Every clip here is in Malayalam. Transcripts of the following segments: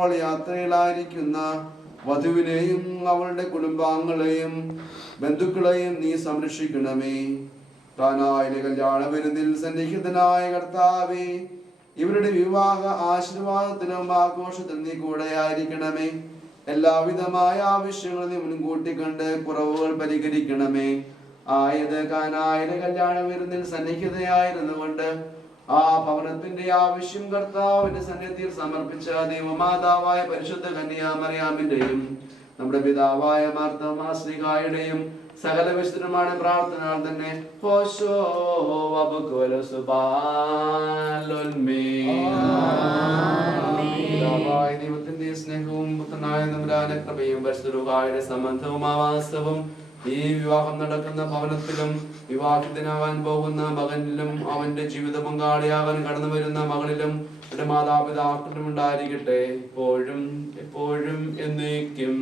യാത്രയിലായിരിക്കുന്ന വധുവിനെയും അവളുടെ കുടുംബാംഗങ്ങളെയും ബന്ധുക്കളെയും നീ സംരക്ഷിക്കണമേ. കാനായിലെ കല്യാണ വിരുന്നിൽ സന്നിഹിതനായ കർത്താവേ, ഇവരുടെ വിവാഹ ആശീർവാദത്തിലും ആഘോഷത്തിലും നീ കൂടെയായിരിക്കണമേ. എല്ലാവിധമായ ആവശ്യങ്ങളും നീ മുൻകൂട്ടി കണ്ട് കുറവുകൾ പരിഹരിക്കണമേ. ആയത് കാനായിലെ കല്യാണ വിരുന്നിൽ സന്നിഹിതയായിരുന്നു കൊണ്ട് ആ ഭവനത്തിന്റെ ആവശ്യം കർത്താവിന്റെ സന്നിധിയിൽ സമർപ്പിച്ച ദൈവമാതാവായ പരിശുദ്ധ കന്യാമറിയാമിന്റെയും നമ്മുടെ പിതാവായ മാർത്തോമാ ശ്ലീഹായുടെയും സകല വിശുദ്ധമായ പ്രാർത്ഥന തന്നെ ദൈവത്തിന്റെ സ്നേഹവും പുത്രനായ നമ്പുരാന്റെ കൃപയും പരിശുദ്ധ സംബന്ധവും ആവാസവും ഈ വിവാഹം നടക്കുന്ന ഭവനത്തിലും വിവാഹിതനാവാൻ പോകുന്ന മകനിലും അവന്റെ ജീവിത പങ്കാളിയാകാൻ കടന്നു വരുന്ന മകളിലും അവരുടെ മാതാപിതാക്കളിലും ഉണ്ടായിരിക്കട്ടെ, എപ്പോഴും എപ്പോഴും എന്നേക്കും.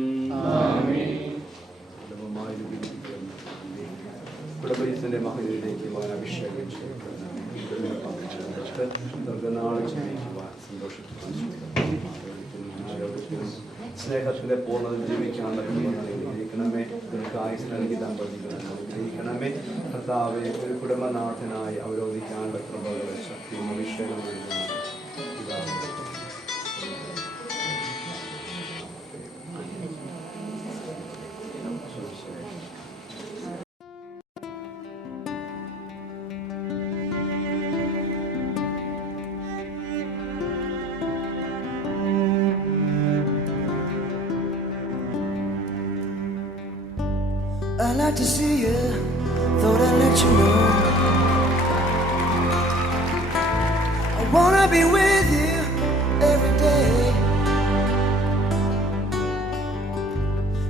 കുടുംബത്തിന്റെ മകനിലേക്ക് മകൻ അഭിഷേകം സ്നേഹത്തിന്റെ പൂർണ്ണത ജീവിക്കാനുള്ള ഗ്രഹിക്കണമേ. ആയുസ് നൽകി ഗ്രഹിക്കണമേ. കർത്താവെ, ഒരു കുടുംബനാഥനായി അവരോധിക്കാനുള്ള കൃപകൾ ശക്തിയും അഭിഷേകം നൽകുന്നു. I like to see you, thought I'd let you know. I wanna be with you every day,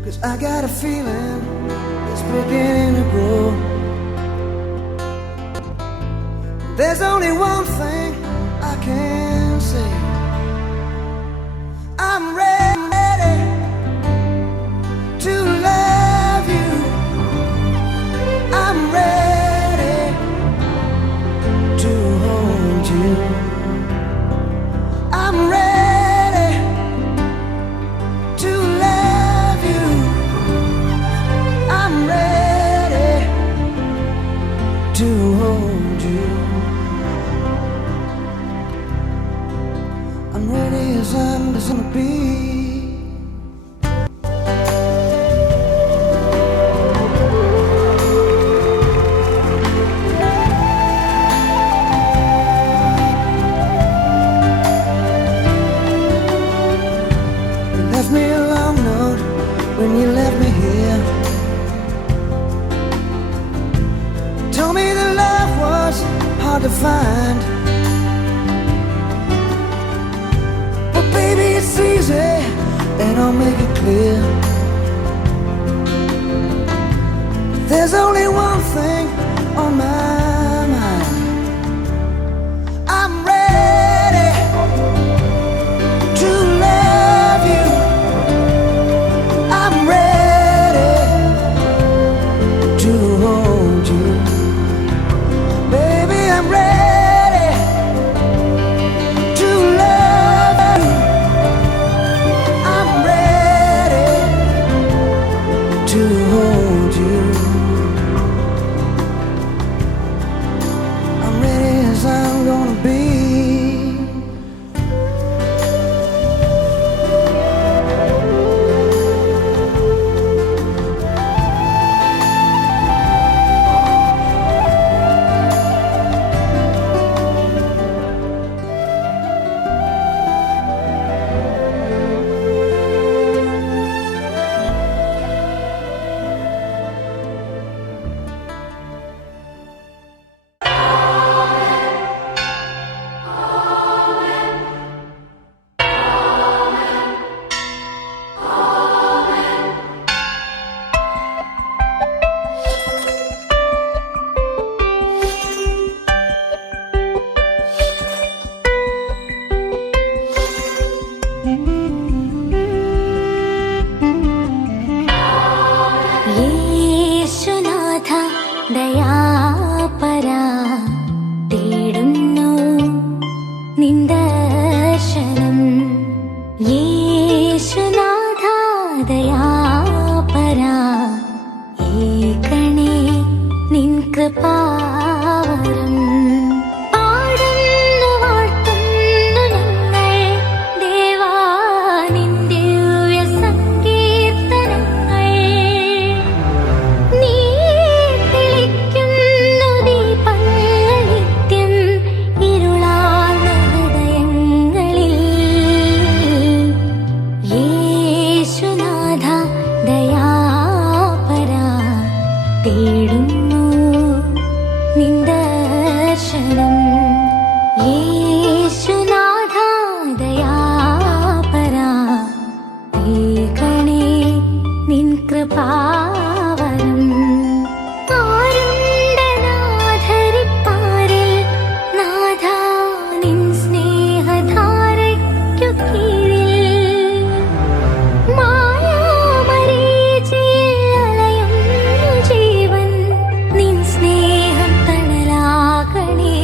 'cause I got a feeling it's beginning to grow. There's only one thing I can say: I'm ready to love you. I'm ready to hold you. I'm ready to love you. I'm ready to hold you. I'm ready as I'm gonna be. Me a long note when you left me here. Told me that love was hard to find, but baby it's easy, and I'll make it clear. There's only one thing on my mind: I'm ready to love you. I'm ready to hold you. Baby, I'm ready to love you. I'm ready to hold you. ദയാപരാ ഏകണേ നിൻ കൃപാവരം പാടുന്നു വാഴ്ത്തുന്നു ഞങ്ങൾ ദേവാ നിൻ ദിവ്യ സങ്കീർത്തനങ്ങൾ നീ തെളിക്കുന്നു ദീപങ്ങൾ നിത്യം ഇരുളാർന്ന ഹൃദയങ്ങളിൽ യേശുനാഥ ദയാപരാ തേടുന്നു നിൻ ദർശനം യേശുനാഥ ദയാപരാ ഏകണേ നിൻ കൃപാവരം ആരുണ്ടനാഥരിപ്പാരിൽ നാഥ നിൻ സ്നേഹധാരയ്ക്കു കീഴിൽ മായാമരീചിയിൽ അലയുന്നു ജീവൻ നിൻ സ്നേഹം തണലാകണേ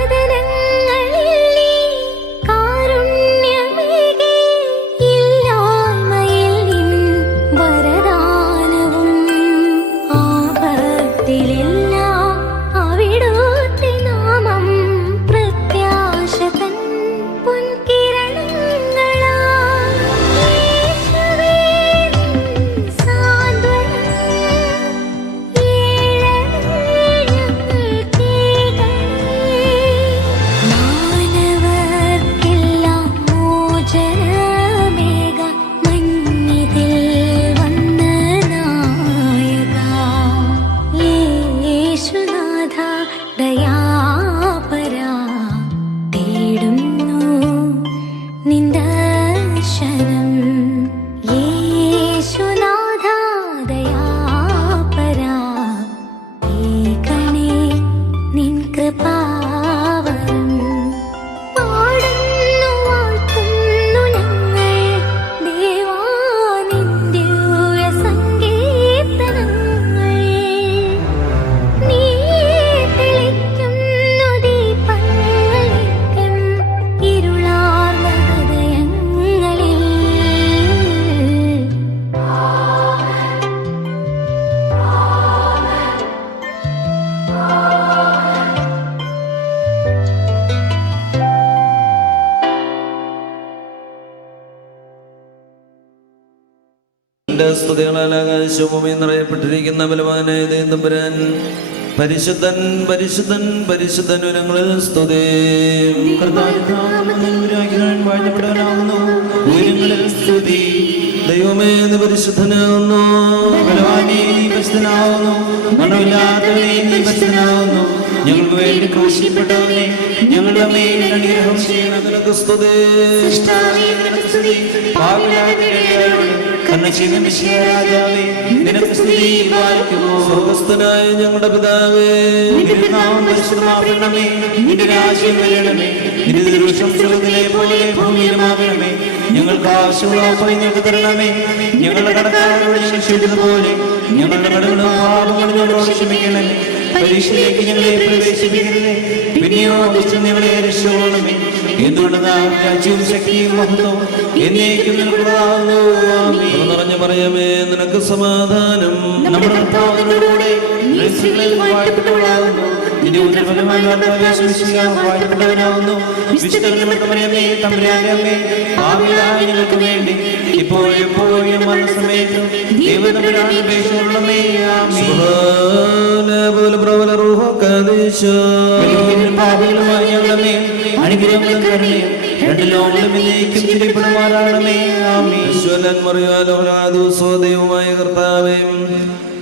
കഥനങ്ങളിൽ നീ കാരുണ്യമേകി ഇല്ലായ്മയിൽ നിൻ വരദാനവും ആപത്തിലെല്ലാം അവിടുത്തെ നാമം പ്രത്യാശ തൻ പൊൻകിരണങ്ങളാ യേശുവേ നിൻ സാന്ത്വനം മാനവർക്കെല്ലാം മോചനമേക മഞ്ഞിതിൽ വന്ന നായക യേശുനാഥ ദയാപരാ തേടുന്നു നിൻ ദർശനം യേശുനാഥ ദയാപരാ ഏകണേ നിൻ കൃപാവരം പാടുന്നു വാഴ്ത്തുന്നു ഞങ്ങൾ ദേവാ നിൻ ദിവ്യ സങ്കീർത്തനങ്ങൾ നീ തെളിക്കുന്നു ദീപങ്ങൾ നിത്യം ഇരുളാർന്ന ഹൃദയങ്ങളിൽ സ്തുതികളാൽ ആകാശവും നിറയപ്പെട്ടിരിക്കുന്ന ബലവാനായ ദൈവതമ്പുരാൻ പരിശുദ്ധൻ പരിശുദ്ധൻ പരിശുദ്ധൻ ഉരങ്ങളിൽ സ്തുതി ഉയരങ്ങളിൽ സ്തുതി ദൈവമേ നീ പരിശുദ്ധനാകുന്നു ബലവാനേ നീ പരിശുദ്ധനാകുന്നു മരണമില്ലാത്തവനേ നീ പരിശുദ്ധനാകുന്നു ഞങ്ങൾക്ക് വേണ്ടി ക്രൂശിക്കപ്പെട്ടവനെ ഞങ്ങളുടെ മേൽ അനുഗ്രഹം ചെയ്യണം നിനക്ക് സ്തുതി രാജാവേ നിനക്ക് സ്തുതി പാലിക്കുമോ സ്വർഗ്ഗസ്ഥനായ ഞങ്ങളുടെ പിതാവേ നിന്റെ നാമം പരിശുദ്ധമാകണമേ നിന്റെ രാജ്യം വരണമേ നിന്റെ തിരുവശം സ്വർഗ്ഗത്തിലെ പോലെ ഭൂമിയിലുമാകണമേ ഞങ്ങൾക്ക് ആവശ്യമുള്ള ഞങ്ങൾക്ക് തരണമേ ഞങ്ങളുടെ കടക്കാരോട് ഞങ്ങൾ ക്ഷമിച്ചതുപോലെ ഞങ്ങളുടെ കടകളും പാപങ്ങളും ഞങ്ങളോട് ക്ഷമിക്കണമേ പരീക്ഷയിലേക്ക് ഞങ്ങളെ പ്രവേശിപ്പിക്കരുതേ പിന്നെയോ ഞങ്ങളെ രക്ഷപ്പെടണമേ എന്തുകൊണ്ട് രാജ്യവും ശക്തിയും മഹത്വവും എന്നേക്കും നിനക്കുള്ളതാകുന്നു ആമേൻ. നിറഞ്ഞു പറയമേ നിനക്ക് സമാധാനം നമ്മുടെ കർത്താവിനോടുകൂടെ വാഴ്ത്തപ്പെട്ടവളാകുന്നു നിന്റെ ഉദരഫലമായി വാഴ്ത്തപ്പെട്ടവനാകുന്നു വിശുദ്ധമേ തമ്പുരാന്റെ അമ്മേ പാപികളായ ഞങ്ങൾക്ക് വേണ്ടി ഇപ്പോഴും എപ്പോഴും മരണസമയത്തും ദൈവതമ്പുരാന്റെ അപേക്ഷയുള്ളമേ ആമേൻ. പാപികളുമായ ഞങ്ങളുടെ മേൽ അനുഗ്രഹങ്ങളും കരുണയും രണ്ട് ലോകങ്ങളും എന്നേക്കും ചിരിപ്പെടുമാറാകണമേ ആമേൻ. ദൈവമായ കർത്താവേ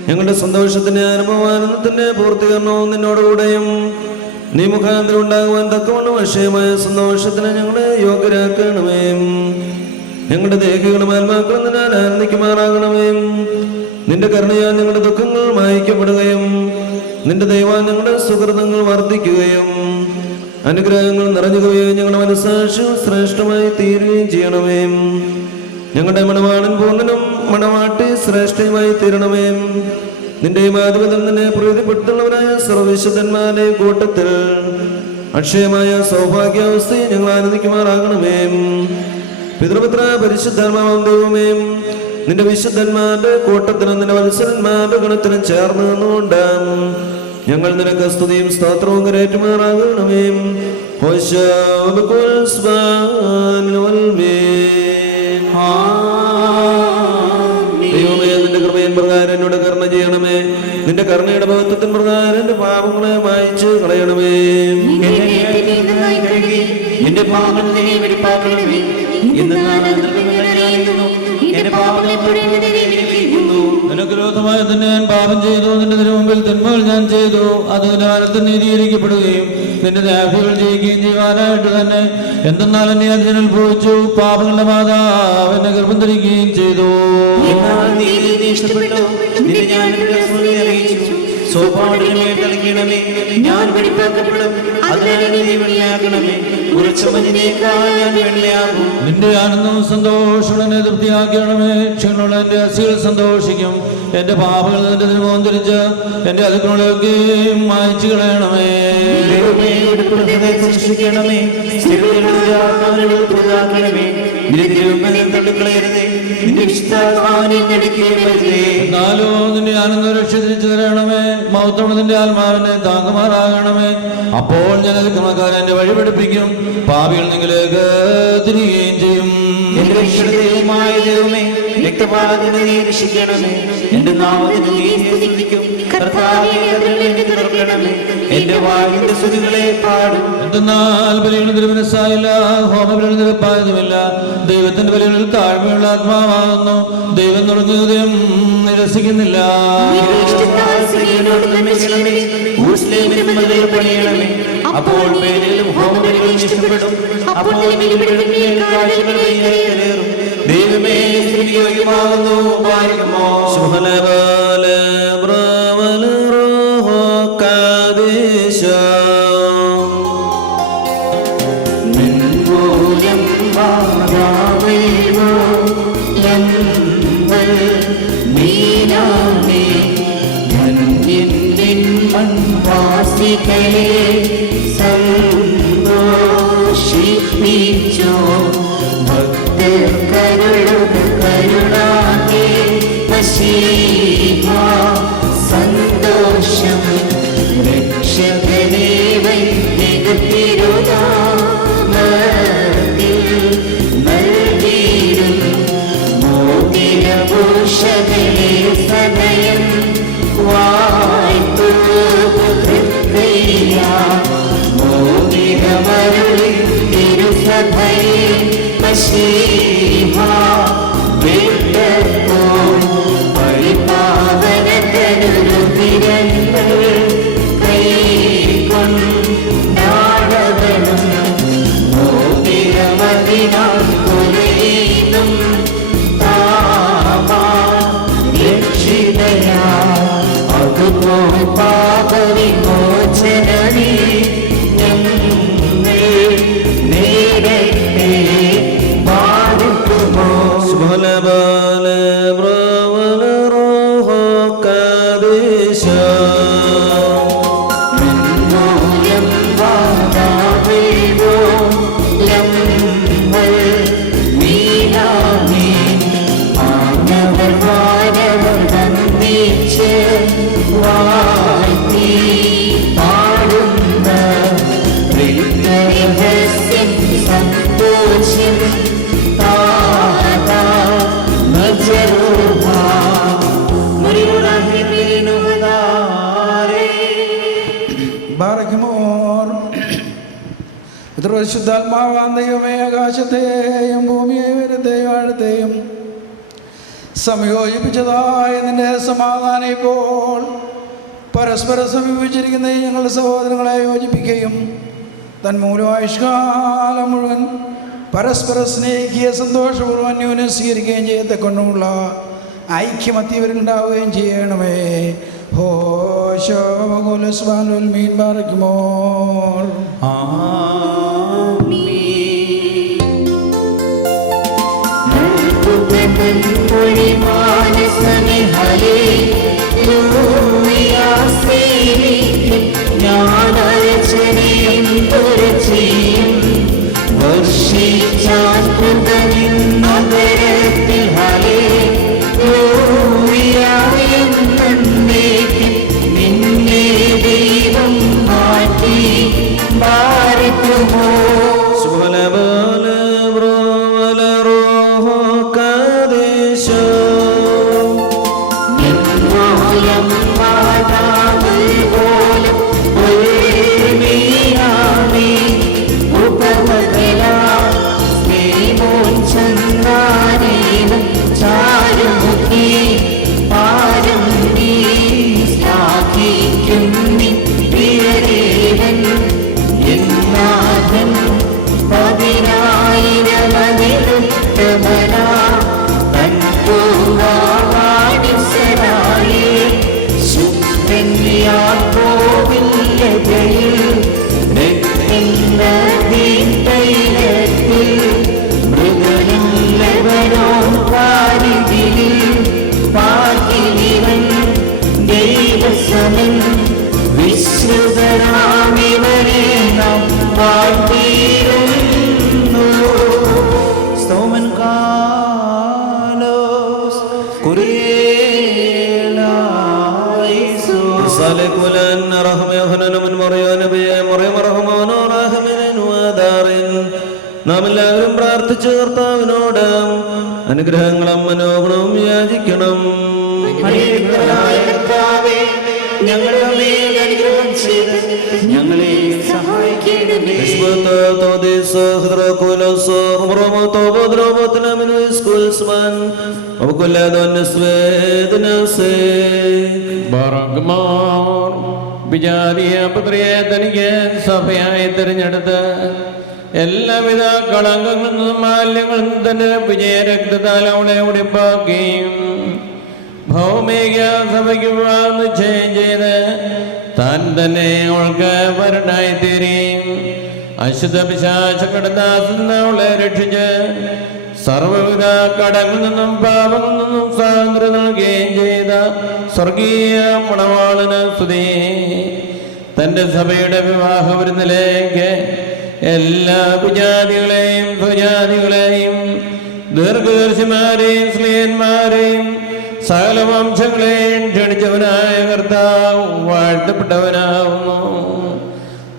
ഞങ്ങളുടെ സന്തോഷത്തിന്റെ അനുഭവാനന്ദത്തിന്റെ പൂർത്തീകരണവും നിന്നോടുകൂടെയും നീ മുഖാന്തരം ഉണ്ടാകുവാൻ തക്കവണ്ണം അക്ഷയമായ സന്തോഷത്തിന് ഞങ്ങളെ യോഗ്യരാക്കണമേ. ഞങ്ങളുടെ ദേഹികളും ആത്മാക്കളും നിന്നാൽ ആനന്ദിക്കുമാറാകണമേ. നിന്റെ കരുണയാൽ ഞങ്ങളുടെ ദുഃഖങ്ങൾ മായ്ക്കപ്പെടുകയും നിന്റെ ദൈവം ഞങ്ങളുടെ സുഹൃതങ്ങൾ വർദ്ധിക്കുകയും അനുഗ്രഹങ്ങൾ നിറഞ്ഞുകയും ഞങ്ങളുടെ മനസ്സാക്ഷി ശ്രേഷ്ഠമായി തീരുകയും ചെയ്യണമേ. ഞങ്ങളുടെ മണവാളൻ പൂർണ്ണനും മണവാട്ടി ശ്രേഷ്ഠയുമായി തീരണമേ. നിന്റെ മാധ്യമത്തിൽ നിന്നെ പ്രീതിപ്പെട്ടുള്ളവരായ സർവവിശുദ്ധന്മാരുടെ കൂട്ടത്തിൽ അക്ഷയമായ സൗഭാഗ്യാവസ്ഥയെ ഞങ്ങൾ ആനന്ദിക്കുമാറാകണമേ. പിതൃപുത്ര പരിശുദ്ധാത്മാവാം ദൈവമേ, നിന്റെ വിശുദ്ധന്മാരുടെ കൂട്ടത്തിനും നിന്റെ വത്സരന്മാരുടെ ഗണത്തിനും ചേർന്ന് നിന്നുകൊണ്ട് ഞങ്ങൾ നിനക്ക് സ്തുതിയും സ്തോത്രവും കരേറ്റുമാറാകണമേ. ദൈവമേ, നിന്റെ കൃപയൻ പ്രകാരം എന്നോട് കരുണ ചെയ്യണമേ. നിന്റെ കരുണയുടെ മഹത്വത്തിൻ പ്രകാരം എന്റെ പാപങ്ങളെ മായ്ച്ചു കളയണമേ. എന്റെ പാപങ്ങളെ വെടിപ്പാക്കണമേ. നിനക്ക് വിരോധമായി തന്നെ ഞാൻ പാപം ചെയ്തു. നിന്റെ തിരുമുമ്പിൽ തിന്മകൾ ഞാൻ ചെയ്തു. അതിനാൽ നീതീകരിക്കപ്പെടുകയും നിന്റെ ന്യായവിധികൾ ജയിക്കുകയും ചെയ്യുവാനായിട്ട് തന്നെ. എന്തെന്നാൽ എന്നെ അതിന് ഉത്ഭവിച്ചു. പാപങ്ങളുടെ മാതാവ് എന്നെ ഗർഭം ധരിക്കുകയും ചെയ്തു. ഞാൻ വെടിപ്പാക്കപ്പെടും. നിന്റെ ആനന്ദവും സന്തോഷവും എന്നെ തൃപ്തിയാക്കണമേ. ക്ഷീണമുള്ള എന്റെ അസ്ഥികൾ സന്തോഷിക്കും. എന്റെ പാപങ്ങൾ നിന്റെ തിരുമുഖം തിരിച്ച് എന്റെ അതിക്രമങ്ങളെയൊക്കെ മായ്ച്ചു കളയണമേ. എന്നാലോ നിന്റെ ആനന്ദം രക്ഷിച്ചു തരണമേ. മഹത്വം നിന്റെ ആത്മാവിനെ താങ്ങുമാറാകണമേ. അപ്പോൾ ഞാൻ അതിക്രമക്കാരെ എന്റെ വഴി പഠിപ്പിക്കും. പാപികൾ നിങ്ങളിലേക്ക് തിരികുകയും ചെയ്യും. ദൈവമേ, രക്തപാതനെ നീ രക്ഷിക്കണമേ. എന്റെ നാമത്തിന് നീ സ്തുതിക്കും. എന്റെ വായിന്റെ സ്തുതികളെ പാടും. എന്തെന്നാൽ ബലികളിൽ തിരുമനസ്സായില്ല, ഹോമബലികളിൽ നിരപ്പായതുമില്ല. ദൈവത്തിന്റെ ബലികളിൽ താഴ്മയുള്ള ആത്മാവാകുന്നു. ദൈവം തുടങ്ങിയ ഹൃദയം നിരസിക്കുന്നില്ല. അപ്പോൾ ഹോമബലികളും ഇഷ്ടപ്പെടും. അപ്പോൾ ദൈവമേ യോഗ്യമാകുന്നു. സന്തോഷിപ്പിച്ചോ ഭക്തർ കരുണാകെ സന്തോഷം രക്ഷകനെ നൽകിയിടും മോതിരഭൂഷകളെ സദയം വായ്പൂ മോതിരമരുളി തിരുസഭയെ പരിപാവനത്തനൊരു തിരങ്ങൾ കൈകൊണ്ടാടവനും മോതിരമതിനാൾ കൊലയിലും രക്ഷിതയാ അതുപോൽ പാപവിമോചനമേ പരിശുദ്ധാത്മാവാം ദൈവമേ, ആകാശത്തെയും ഭൂമിയെയും ആഴത്തെയും സംയോജിപ്പിച്ചതായ നിന്റെ സമാധാനം ഇപ്പോൾ പരസ്പരം സമീപിച്ചിരിക്കുന്ന ഞങ്ങളുടെ സഹോദരങ്ങളെ യോജിപ്പിക്കുകയും തന്മൂലം ആയുഷ്കാലം മുഴുവൻ പരസ്പരം സ്നേഹിക്കുകയും സന്തോഷപൂർവ്വം അന്യോന്യം സ്വീകരിക്കുകയും ചെയ്യത്തക്കൊണ്ടുമുള്ള ഐക്യമത്യവരുണ്ടാവുകയും ചെയ്യണമേ. മീൻ പാറയ്ക്കുമോ നാം എല്ലാവരും പ്രാർത്ഥിച്ച് കർത്താവിനോട് അനുഗ്രഹങ്ങളും മനോഗുണവും യാചിക്കണം. ഞങ്ങളുടെ മേൽ അനുഗ്രഹം ചെയ്ത് ഞങ്ങളെ സഹായിക്കണമേ. വിജാതീയ പുത്രിയെ തനിക്ക് സഭയായി തിരഞ്ഞെടുത്ത് എല്ലാവിധ കളങ്കങ്ങളിൽ നിന്നും മാലിന്യങ്ങളിൽ തന്നെ വിജയരക്തത്താൽ അവളെ ഉടിപ്പാക്കുകയും ഭൗമിക സഭയ്ക്ക് നിശ്ചയം ചെയ്ത് താൻ തന്നെ അവൾക്ക് വരനായി തീരുകയും അശുദ്ധ പിശാചകടദാസിൽ നിന്ന് അവളെ രക്ഷിച്ച് സർവവിധ കടങ്ങളിൽ നിന്നും പാപങ്ങളിൽ നിന്നും സ്വാതന്ത്ര്യം നൽകുകയും ചെയ്ത സ്വർഗീയ മണവാളന് സ്തുതി. തൻ്റെ സഭയുടെ വിവാഹ വിരുന്നിലേക്ക് എല്ലാ കുജാതികളെയും സുജാതികളെയും ദീർഘദർശിമാരെയും സ്ത്രീയന്മാരെയും സകല വംശങ്ങളെയും ക്ഷണിച്ചവനായ കർത്താവ് വാഴ്ത്തപ്പെട്ടവനാവുന്നു.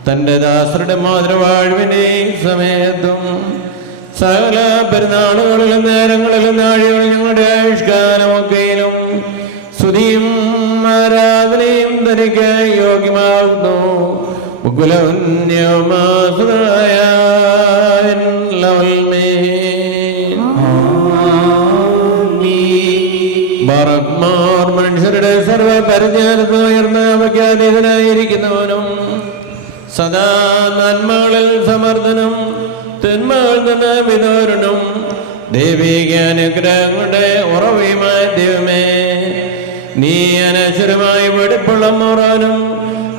തൻ്റെ ദാസരുടെ മാതൃവാഴ്വിനെയും സമയത്തും സകല പെരുന്നാളുകളിലും നേരങ്ങളിലും നാഴികളിലും ഞങ്ങളുടെ ആയുഷ്കാലമൊക്കെയിലും സ്തുതിയും ആരാധനയും തനിക്ക് യോഗ്യമാകുന്നു. മുകുലവന്യമാസുതായ മനുഷ്യരുടെ സർവ പരിജ്ഞാനത്തിൽ ഉയർന്ന അവജ്ഞാതീതനായിരിക്കുന്നവനും സദാ നന്മകളിൽ സമർത്ഥനും തിന്മകളിൽ നിന്ന് വിദൂരനും ദൈവിക അനുഗ്രഹങ്ങളുടെ ഉറവയുമായ ദൈവമേ, നീ അനശ്വരമായി വെടിപ്പുള്ള മോറാനും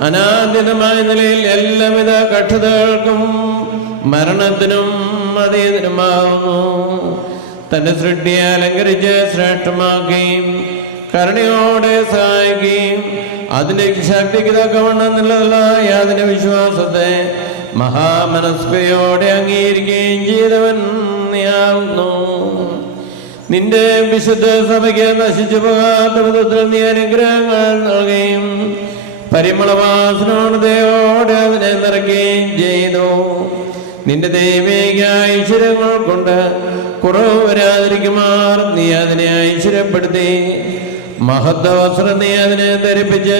അനാദ്യതമായ നിലയിൽ എല്ലാവിധ കക്ഷതകൾക്കും മരണത്തിനും അതീതനുമാകുന്നു. തന്റെ സൃഷ്ടിയെ അലങ്കരിച്ച് ശ്രേഷ്ഠമാക്കുകയും കരുണയോടെ സഹായിക്കുകയും അതിന്റെ ശക്തിക്ക് തക്കവണ്ണം നിലനിൽക്കുന്ന യാതൊരു വിശ്വാസത്തെ മഹാമനസ്കയോടെ അംഗീകരിക്കുകയും ചെയ്തവൻ നീയാവുന്നു. നിന്റെ വിശുദ്ധ സഭയ്ക്ക് നശിച്ചു പോകാത്ത വിധത്തിൽ നീ അനുഗ്രഹങ്ങൾ നൽകുകയും പരിമളവാസനോട് ദയോടെ അതിനെ നിറയ്ക്കുകയും ചെയ്തു. നിന്റെ ദൈവിക ഐശ്വര്യങ്ങൾ കൊണ്ട് കുറവ് വരാതിരിക്കുമാർ നീ അതിനെ ഐശ്വര്യപ്പെടുത്തി. മഹത്വവസ്ത്രം നീ അതിനെ ധരിപ്പിച്ച്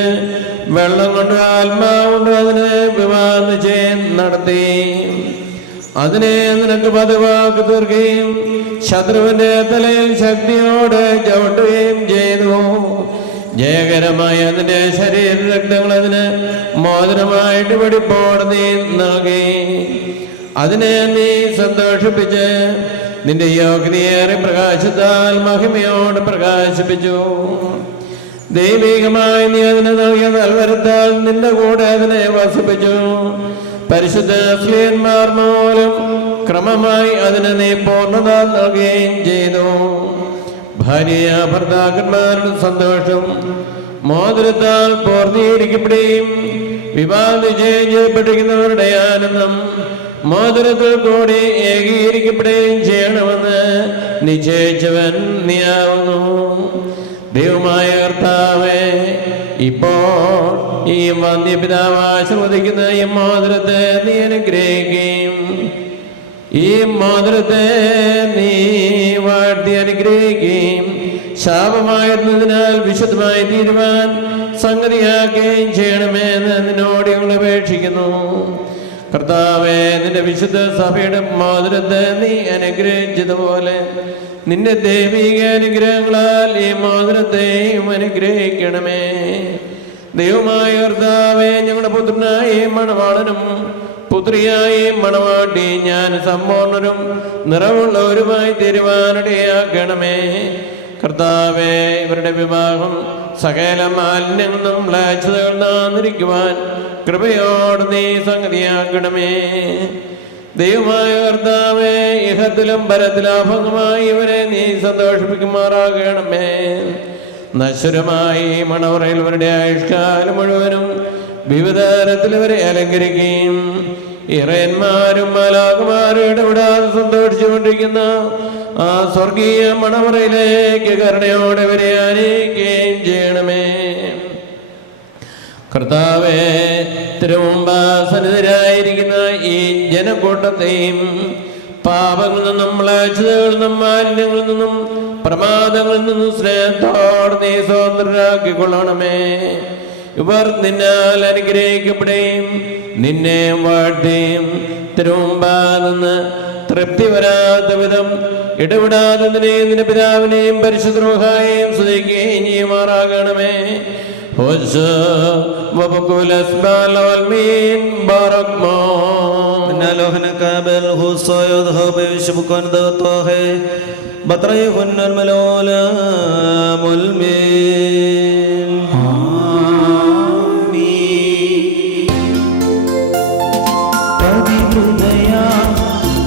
വെള്ളം കൊണ്ട് ആത്മാവുകൊണ്ട് അതിനെ വിവാഹനിശ്ചയം നടത്തി. അതിനെ നിനക്ക് പതിവാക്കി തീർക്കുകയും ശത്രുവിന്റെ തലയിൽ ശക്തിയോടെ ചവിട്ടുകയും ചെയ്തു. ജയകരമായ അതിന്റെ ശരീര രക്തങ്ങൾ അതിന് മോദനമായിട്ട് വെടിപ്പോടെ നീ നൽകി. അതിനെ നീ സന്തോഷിപ്പിച്ച് നിന്റെ യോഗ്യതയേറെ പ്രകാശത്താൽ മഹിമയോട് പ്രകാശിപ്പിച്ചു. ദൈവികമായി നീ അതിന് നൽകിയ നൽവരത്താൽ നിന്റെ കൂടെ അതിനെ വസിപ്പിച്ചു. പരിശുദ്ധ സ്ലീഹന്മാർ മൂലം ക്രമമായി അതിന് നീ പൂർണ്ണത നൽകുകയും ചെയ്തു. ഭാര്യ ഭർത്താക്കന്മാരുടെ സന്തോഷം മോതിരത്താൽ പൂർത്തീകരിക്കപ്പെടുകയും വിവാഹ നിശ്ചയം ചെയ്യപ്പെട്ടിരിക്കുന്നവരുടെ ആനന്ദം മോതിരത്തിൽ കൂടി ഏകീകരിക്കപ്പെടുകയും ചെയ്യണമെന്ന് നിശ്ചയിച്ചവൻ നീയാവുന്നു. ദൈവമായ കർത്താവേ, ഇപ്പോൾ ഈ വന്ധ്യപിതാവ് ആശീർവദിക്കുന്ന ഈ മോതിരത്തെ നീ അനുഗ്രഹിക്കുകയും ഈ മോതിരത്തെ നീ വാഴ്ത്തി അനുഗ്രഹിക്കുകയും ശാപമായിരുന്നതിനാൽ വിശുദ്ധമായി തീരുവാൻ സംഗതിയാക്കുകയും ചെയ്യണമെന്ന് നിന്നോട് ഞങ്ങൾ അപേക്ഷിക്കുന്നു. കർത്താവേ, നിന്റെ വിശുദ്ധ സഭയുടെ മോതിരത്തെ നീ അനുഗ്രഹിച്ചതുപോലെ നിന്റെ ദൈവിക അനുഗ്രഹങ്ങളാൽ ഈ മോതിരത്തെയും അനുഗ്രഹിക്കണമേ. ദൈവമായ കർത്താവേ, ഞങ്ങളുടെ പുത്രനായ മണവാളനും പുത്രിയായി മണവാട്ടി ഞാൻ സമ്പൂർണരും നിറവുള്ളവരുമായി തീരുവാനിടയാക്കണമേ. കർത്താവേ, ഇവരുടെ വിവാഹം സകല മാലിന്യങ്ങളും മ്ലേച്ഛതകൾ നാന്നിരിക്കുവാൻ കൃപയോട് നീ സംഗതിയാക്കണമേ. ദൈവമായ കർത്താവേ, ഇഹത്തിലും പരത്തിലാഭംഗമായി ഇവരെ നീ സന്തോഷിപ്പിക്കുമാറാകണമേ. നശ്വരമായി മണവറയിൽ ഇവരുടെ ആയുഷ്കാലം മുഴുവനും വിവിധ തരത്തിൽ ഇവരെ അലങ്കരിക്കുകയും ഇറയന്മാരും മാലാഖമാരും ഇടപെടാതെ സന്തോഷിച്ചുകൊണ്ടിരിക്കുന്ന ആ സ്വർഗീയ മണവറയിലേക്ക് കരുണയോടെ ഇവരെ ആനയിക്കുകയും ചെയ്യണമേ. കർത്താവേ, തിരുമുമ്പാസന്നിധരായിരിക്കുന്ന ഈ ജനക്കൂട്ടത്തെയും പാപങ്ങളിൽ നിന്നും മ്ലേച്ഛതകളിൽ നിന്നും മാലിന്യങ്ങളിൽ നിന്നും പ്രമാദങ്ങളിൽ നിന്നും സ്നേഹത്തോടെ നീ സ്വതന്ത്രരാക്കിക്കൊള്ളണമേ. ഇവർ നിന്നാൽ അനുഗ്രഹിക്കപ്പെടുകയും നിന്നെ വാഴ്ത്തുകയും തിരുമുമ്പാൽ നിന്ന് തൃപ്തി വരാത്ത വിധം ഇടപെടാതെ നിന്റെ പിതാവിനെയും പരിശുദ്ധ റൂഹായെയും സ്തുതിക്കുകയും ചെയ്യുമാറാകണമേ.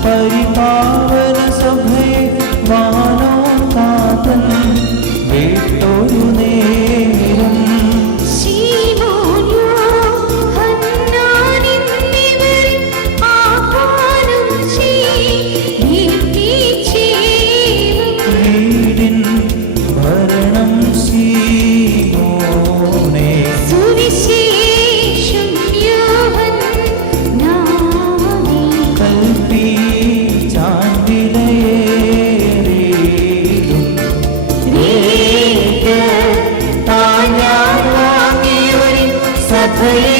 പരിപാവന സഭയെ വാനോതാതൻ വീട്ടൊരു നേരം വീടിൻ ഭരണം സീമോനെ കൽപ്പി ചാണ്ടിലേറിടും സഭയെ